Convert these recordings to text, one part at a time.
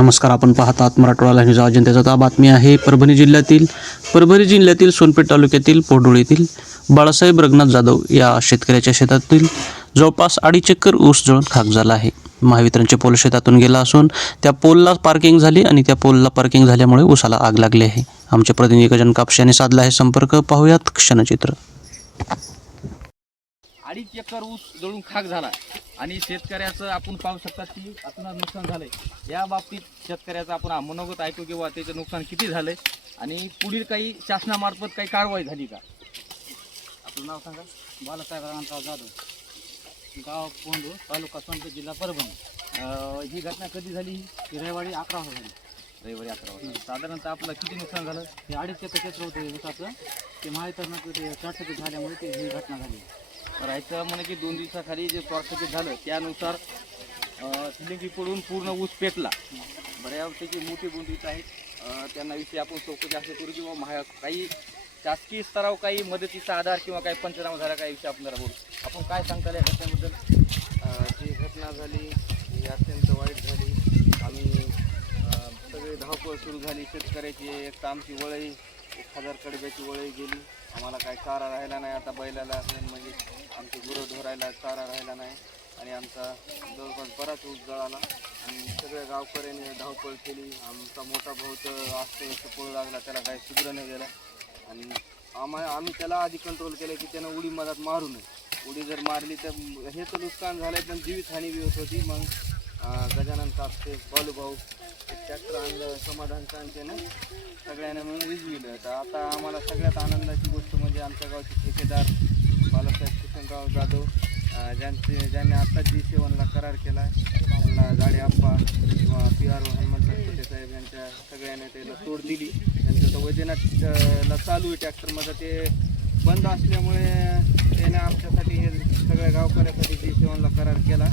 नमस्कार आपण पाहत आहात मराठवाडा न्यूज अजंत्याचा आता बातमी आहे परभणी जिल्ह्यातील परभणी जिल्ह्यातील सोनपेठ तालुक्यातील पोडोळ येथील बाळासाहेब रघुनाथ जाधव या शेतकऱ्याच्या शेतातील जवळपास अडीच एकर ऊस जळून खाक झाला आहे. महावितरणचे पोल शेतातून गेला असून त्या पोलला पार्किंग झाली आणि त्या पोलला पार्किंग झाल्यामुळे ऊसाला आग लागली आहे. आमचे प्रतिनिधी गजन कापसे यांनी साधला आहे संपर्क. पाहूयात क्षणचित्र. अडीच एकर ऊस जळून खाक झाला. आणि शेतकऱ्याचं आपण पाहू शकतात की अतून नुकसान झालंय. या बाबतीत शेतकऱ्याचं आपण मनोगत ऐकू किंवा त्याचं नुकसान किती झालंय आणि पुढील काही शासनामार्फत काही कारवाई झाली का? आपलं नाव सांगा. बालासाहेब रामराव जाधव. गाव पोंडू तालुका सोनपेठ जिल्हा परभणी. ही घटना कधी झाली? ही रविवारी अकरा वाजता झाली. रविवारी अकरा वाजता. साधारणतः आपलं किती नुकसान झालं? हे अडीच एकर क्षेत्र होते ऊसाचं ते महावितरणाचं ते शॉर्टसर्किट झाल्यामुळे ते ही घटना झाली. राहायचं म्हणे की दोन दिवसाखाली जे शॉर्टसर्किट झालं त्यानुसार सिलिंगीकडून पूर्ण ऊस पेटला. बऱ्यापैकी मोठी बुंदीत आहेत. त्यांना विषयी आपण चौकशी असं करू किंवा महा काही शासकीय स्तराव काही मदतीचा आधार किंवा काही पंचनामा झाला काही विषय आपण जरा बोलू. आपण काय सांगता या घटनेबद्दल? जी घटना झाली ही अत्यंत वाईट झाली. आम्ही सगळे धावपळ सुरू झाली. शेतकऱ्याची एक तर आमची वळई एक हजार कडब्याची वळई गेली. आम्हाला काय चारा राहिला नाही. आता बैलाला मेन म्हणजे आमचे गुरं धोरायला चारा राहिला नाही. आणि आमचा जवळपास बराच ऊस जळाला. आणि सगळ्या गावकऱ्यांनी धावपळ केली. आमचा मोठा भाऊ तर असतो पळू लागला. त्याला काही सुधरण नाही गेला आणि आम्हा आम्ही त्याला आधी कंट्रोल केलं की त्यानं उडी मधात मारू नये. उडी जर मारली तर हे तर नुकसान झालं पण जीवितहानी बी होत होती. मग गजानन कापसे बालूभाऊ ट्रॅक्टर आणलं समाधान शांतीनं सगळ्यांना मिळून विजविलं तर आता आम्हाला सगळ्यात आनंदाची गोष्ट म्हणजे आमच्या गावचे ठेकेदार बालासाहेब किशनराव जाधव ज्यांचे ज्यांनी आत्ताच जी सेवनला करार केला त्यांना जाडे आप्पा किंवा पी आर हनुमंत साहेब यांच्या सगळ्यांनी त्याला तोड दिली. त्यांचं तर वैजनाथ ला चालू आहे ट्रॅक्टरमध्ये ते बंद असल्यामुळे त्याने आमच्यासाठी हे सगळ्या गावकऱ्यासाठी जी सेवनला करार केला.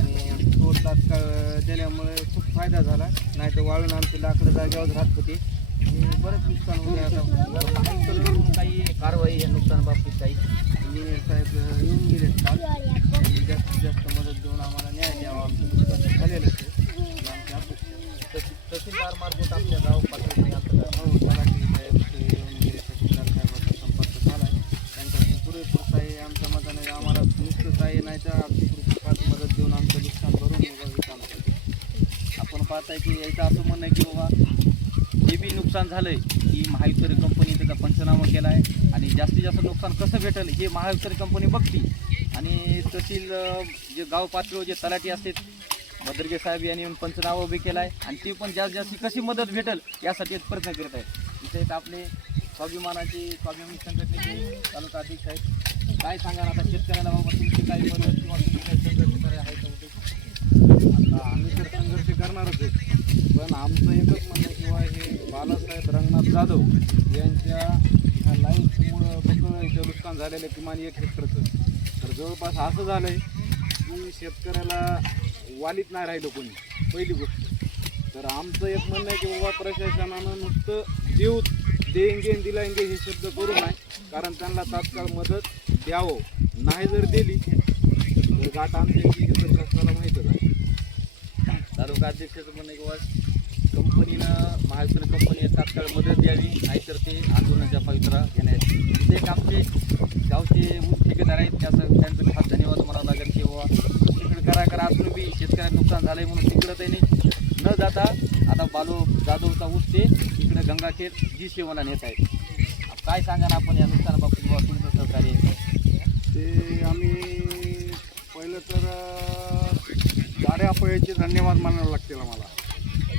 आणि तो तात्काळ देण्यामुळे खूप फायदा झाला. नाही तर वाळून आमची लाकडं जागेवर राहत होती. आणि बरंच नुकसान होते आता. काही कारवाई या नुकसान बाबतीत काही? इंजिनियर साहेब येऊन गेले काल. आणि जास्तीत जास्त मदत देऊन आम्हाला न्याय द्यावा आमचं नुकसान झालेलंच आहे. आमची अपेक्षा. आहे. तहसील- तहसीलदार मार्फत आपल्या गाव पातळीवर आपल्याला तलाठी साहेब ते येऊन गेले. तहसीलदार साहेबांचा संपर्क झाला आहे त्यांचा पुरेपूर सहाय्य आमच्या मताने आम्हाला नुसतं सहाय्य नाही तर आर्थिक रूपात मदत देऊन आमचं नुकसान भरून निघावं हे काम करते आपण पाहताय की याचं असं म्हणणं आहे की बाबा जे बी नुकसान झालंय की महावितरण कंपनी त्याचा पंचनामा केला आहे आणि जास्तीत जास्त नुकसान कसं भेटेल हे महावितरण कंपनी बघती आणि तहसील जे गाव पातळीवर जे तलाठी असतात भद्रगे साहेब यांनी येऊन पंचनामा उभे केला आहे आणि ती पण जास्त जास्त कशी मदत भेटेल यासाठी प्रयत्न करत आहेत. इथे आपले स्वाभिमानाचे स्वाभिमान संघटनेचे तालुका अध्यक्ष आहेत. काय सांगा आता शेतकऱ्याला बाबा तुमची काही मदत किंवा तुम्ही काही आहे का उद्देश? आता आम्ही तर संघर्ष करणारच आहे. पण आमचं एकच म्हणणं आहे किंवा हे बालासाहेब रंगनाथ जाधव यांच्या ह्या लाईफमुळं फक्त इथं नुकसान झालेलं आहे किमान एक हेक्टरचं. तर जवळपास असं झालं आहे की शेतकऱ्याला वालीत नाही राहिलं कोणी पहिली गोष्ट. तर आमचं एक म्हणणं आहे की बाबा प्रशासनानं नुसतं जीव देंगे दिलांगे हे शब्द करू नये कारण त्यांना तात्काळ मदत द्यावं नाही जर दिली तर गाठ आमच्या इथे माहीतच आहे. तालुका अध्यक्षाचं म्हणणं कंपनीनं महावितरण कंपनीने तात्काळ मदत द्यावी. नाहीतर ते आंदोलनाच्या पवित्रा घेण्यात ते एक आमचे गावचे ऊस ठेकेदार आहेत. त्याचं त्यांचं खास धन्यवाद म्हणावं लागेल की तिकडे करा करा. असून बी शेतकऱ्यांना नुकसान झालंय म्हणून तिकडं त्यांनी न जाता आता बालू जाधवचा ऊस ते इकडे गंगाखेड जी सेवाला नेत आहेत. काय सांगा ना आपण या नुकसानाबाबत किंवा तुमचं सहकार्य? ते आम्ही पहिलं तर अं, अपयाचे धन्यवाद मानावे लागतील आम्हाला.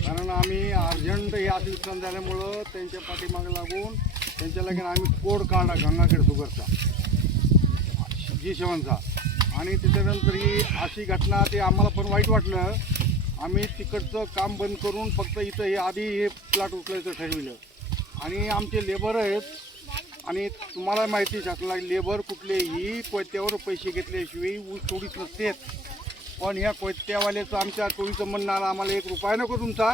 कारण आम्ही अर्जंट हे असे नुकसान झाल्यामुळं त्यांच्या पाठीमागे लागून त्यांच्या लगेन आम्ही कोड काढला गंगाखेड सुगरचा जी सेवनचा. आणि त्याच्यानंतर ही अशी घटना ते आम्हाला पण वाईट वाटलं. आम्ही तिकडचं काम बंद करून फक्त इथं हे आधी हे प्लॉट उचलायचं ठरविलं. आणि आमचे लेबर आहेत. आणि तुम्हाला माहिती आहे शासनाला लेबर कुठलेही कोयत्यावर पैसे घेतल्याशिवाय ऊस तोडीत नसतेत. पण ह्या कोयत्यावाल्याचं आमच्या टोळीचं म्हणणं आलं आम्हाला एक रुपया नको तुमचा.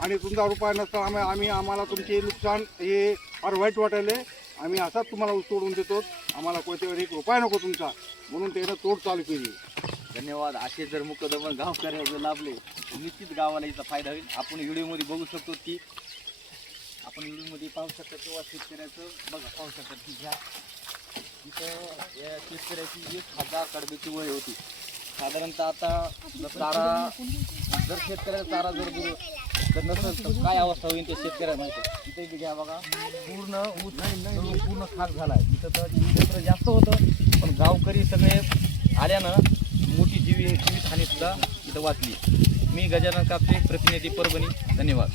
आणि तुमचा रुपया नसता आम्ही आम्ही आम्हाला तुमचे नुकसान हे फार वाईट वाटायले. आम्ही असाच तुम्हाला सोडून देतो. आम्हाला कोयत्यावर एक रुपया नको तुमचा. म्हणून त्यानं तोड चालू केली. धन्यवाद. असे जर मुकदमन गावकऱ्या लाभले निश्चित गावाला याचा फायदा होईल. आपण व्हिडिओमध्ये बघू शकतो की आपण व्हिडिओमध्ये पाहू शकतो किंवा शेतकऱ्याचं बघा पाहू शकतात की ह्या इथं या शेतकऱ्याची एक हजार कडब्याची वय होती. साधारणतः आता जर चारा जर शेतकऱ्याचा चारा जर गुरु- तर नसेल तर काय अवस्था होईल ते शेतकऱ्याला माहिती तिथे इथे घ्या बघा पूर्ण ऊस नाही पूर्ण खाक झाला आहे. इथं तर क्षेत्र जास्त होतं पण गावकरी सगळे आल्यानं मोठी जीवी जीवितहानी सुद्धा इथं वाचली. मी गजानन कापते प्रतिनिधी परभणी. धन्यवाद.